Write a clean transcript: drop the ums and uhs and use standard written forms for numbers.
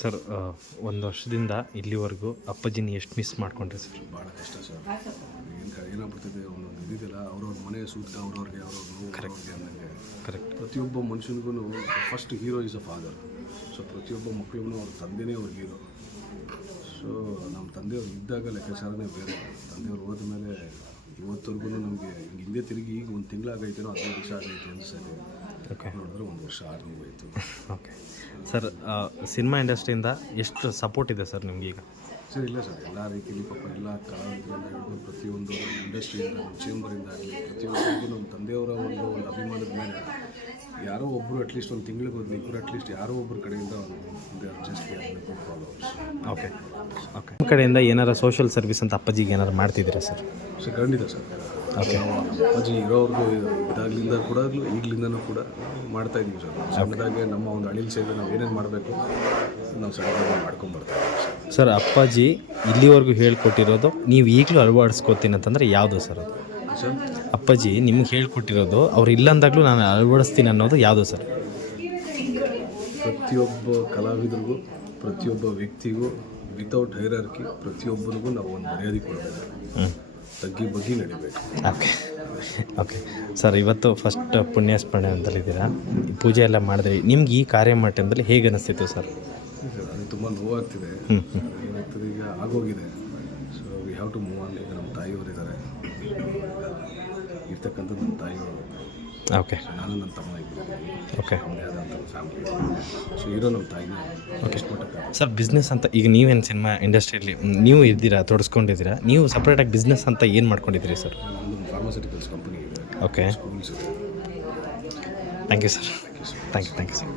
Sir, ಒಂದು ವರ್ಷದಿಂದ ಇಲ್ಲಿವರೆಗೂ ಅಪ್ಪಾಜಿನ ಎಷ್ಟು ಮಿಸ್ ಮಾಡ್ಕೊಂಡ್ರಿ ಸರ್? ಭಾಳ ಕಷ್ಟ ಸರ್. ಏನಾಗ್ಬಿಡ್ತದೆ, ಒಂದೊಂದು ಇದಿದೆಯಲ್ಲ, ಅವ್ರವ್ರ ಮನೆ ಸೂತ್ಕ ಅವ್ರವ್ರಿಗೆ ನೋವು ಅವ್ರಿಗೆ ಅನ್ನಂಗೆ. ಕರೆಕ್ಟ್. ಪ್ರತಿಯೊಬ್ಬ ಮನುಷ್ಯನಿಗೂ first hero is a father. So ಪ್ರತಿಯೊಬ್ಬ ಮಕ್ಕಳಿಗೂ ಅವ್ರ ತಂದೆಯೇ ಅವ್ರ ಹೀರೋ. ಸೊ ನಮ್ಮ ತಂದೆಯವ್ರು ಇದ್ದಾಗ ಲೆಕ್ಕಾಚಾರನೇ ಬೇರೆ. ತಂದೆಯವ್ರು ಹೋದ ಮೇಲೆ ಇವತ್ತವರೆಗೂ ನಮಗೆ ಹಿಂದೆ ತಿರುಗಿ ಈಗ ಒಂದು ತಿಂಗಳಾಗೈತೇನೋ 15 ದಿವಸ ಆಗೈತೆ ಅನಿಸ್ತದೆ. ಓಕೆ. ನೋಡಿದ್ರೆ 1 ವರ್ಷ ಆಗೋಯ್ತು. ಓಕೆ ಸರ್, ಸಿನಿಮಾ ಇಂಡಸ್ಟ್ರಿಯಿಂದ ಎಷ್ಟು ಸಪೋರ್ಟ್ ಇದೆ ಸರ್ ನಿಮ್ಗೆ ಈಗ? ಸರ್ ಇಲ್ಲ ಸರ್, ಎಲ್ಲ ರೀತಿಯಲ್ಲಿ ಪಾಪ ಎಲ್ಲ ಕಲಾವಿದರಿಂದ ಹಿಡಿದು ಪ್ರತಿಯೊಂದು ಇಂಡಸ್ಟ್ರಿಯಿಂದ, ನಮ್ಮ ಚೇಂಬರಿಂದ ಆಗಲಿ ಪ್ರತಿಯೊಂದು ನಮ್ಮ ತಂದೆಯವರ ಒಂದು ಅಭಿಮಾನದ ಮೇಲೆ ಯಾರೋ ಒಬ್ಬರು ಅಟ್ಲೀಸ್ಟ್ ಒಂದು ತಿಂಗಳಿಗೆ ಒಂದು ಇಬ್ಬರು ಅಟ್ಲೀಸ್ಟ್ ಯಾರೋ ಒಬ್ಬರ ಕಡೆಯಿಂದ ಒಂದು ಅಡ್ಜಸ್ಟ್ ಫಾಲೋವರ್ಸ್. Okay okay. ನಿಮ್ಮ ಕಡೆಯಿಂದ ಏನಾರು ಸೋಷಿಯಲ್ ಸರ್ವಿಸ್ ಅಂತ ಅಪ್ಪಾಜಿಗೆ ಏನಾರು ಮಾಡ್ತಿದ್ದೀರಾ ಸರ್? ಸರ್ ಖಂಡಿತ ಸರ್. ಓಕೆ. ನಾವು ಅಪ್ಪಾಜಿ ಇರೋವ್ರದ್ದು ಇದಾಗಲಿಂದ ಕೂಡ ಈಗಲಿಂದನೂ ಕೂಡ ಮಾಡ್ತಾಯಿದ್ದೀವಿ ಸರ್. ಸಣ್ಣದಾಗೆ ನಮ್ಮ ಒಂದು ಅಳಿಲ್ ಸೇವೆ ನಾವು ಏನೇನು ಮಾಡಬೇಕು ನಾವು ಸಣ್ಣದಾಗಿ ಮಾಡ್ಕೊಂಬರ್ತಾಯಿದ್ದೀವಿ ಸರ್. ಅಪ್ಪಾಜಿ ಇಲ್ಲಿವರೆಗೂ ಹೇಳ್ಕೊಟ್ಟಿರೋದು ನೀವು ಈಗಲೂ ಅಳವಡಿಸ್ಕೋತೀನಿ ಅಂತಂದರೆ ಯಾವುದು ಸರ್ ಅದು? ಸರ್, ಅಪ್ಪಾಜಿ ನಿಮ್ಗೆ ಹೇಳ್ಕೊಟ್ಟಿರೋದು ಅವ್ರು ಇಲ್ಲಂದಾಗಲೂ ನಾನು ಅಳವಡಿಸ್ತೀನಿ ಅನ್ನೋದು ಯಾವುದು ಸರ್? ಪ್ರತಿಯೊಬ್ಬ ಕಲಾವಿದರಿಗೂ, ಪ್ರತಿಯೊಬ್ಬ ವ್ಯಕ್ತಿಗೂ ವಿತೌಟ್ ಹೈರಾರ್ಕಿ ಪ್ರತಿಯೊಬ್ಬರಿಗೂ ನಾವು ಒಂದು ಮರ್ಯಾದೆ ಕೊಡಬೇಕು. ತಗ್ಗಿ ಬಗ್ಗಿ ನಡಿಬೇಕು. ಓಕೆ ಓಕೆ ಸರ್, ಇವತ್ತು ಫಸ್ಟ್ ಪುಣ್ಯಸ್ಮರಣೆ ಅಂತಲ್ಲಿದ್ದೀರಾ, ಪೂಜೆ ಎಲ್ಲ ಮಾಡಿದ್ರಿ. ನಿಮ್ಗೆ ಈ ಕಾರ್ಯ ಮಾಡೋ ಟೈಮಲ್ಲಿ ಹೇಗೆ ಅನಿಸ್ತಿತ್ತು ಸರ್? ಅದು ತುಂಬ ನೋವಾಗ್ತಿದೆ. ಏನಾಗ್ತದೆ, ಈಗ ಆಗೋಗಿದೆ. So we have to move on. ಈಗ ನಮ್ಮ ತಾಯಿಯವರಿದ್ದಾರೆ, ಇರ್ತಕ್ಕಂಥದ್ದು ನಮ್ಮ ತಾಯಿಯವರು. ಓಕೆ. ನಾನು ನನ್ನ ತಮ್ಮ ಇಬ್ಬರು. ಓಕೆ. ನಮ್ಮದೇ ಆದಂಥ ಫ್ಯಾಮಿಲಿ. ಸೊ ಇರೋ ನಮ್ಮ ತಾಯಿನ ಎಷ್ಟು ಮಟ್ಟಕ್ಕೆ ಸರ್, ಬಿಸ್ನೆಸ್ ಅಂತ ಈಗ ನೀವೇನು ಸಿನಿಮಾ ಇಂಡಸ್ಟ್ರಿಯಲ್ಲಿ ನೀವು ಇದ್ದೀರಾ, ತೊಡಸ್ಕೊಂಡಿದ್ದೀರಾ, ನೀವು ಸಪ್ರೇಟಾಗಿ ಬಿಸ್ನೆಸ್ ಅಂತ ಏನು ಮಾಡ್ಕೊಂಡಿದ್ದೀರಿ ಸರ್? ಒಂದು ಫಾರ್ಮಾಸ್ಯೂಟಿಕಲ್ಸ್ ಕಂಪನಿ ಇದೆ. ಓಕೆ. ಸ್ಕೂಲ್ಸ್ ಇದೆ. Thank you sir. Thank you sir. Thank you sir.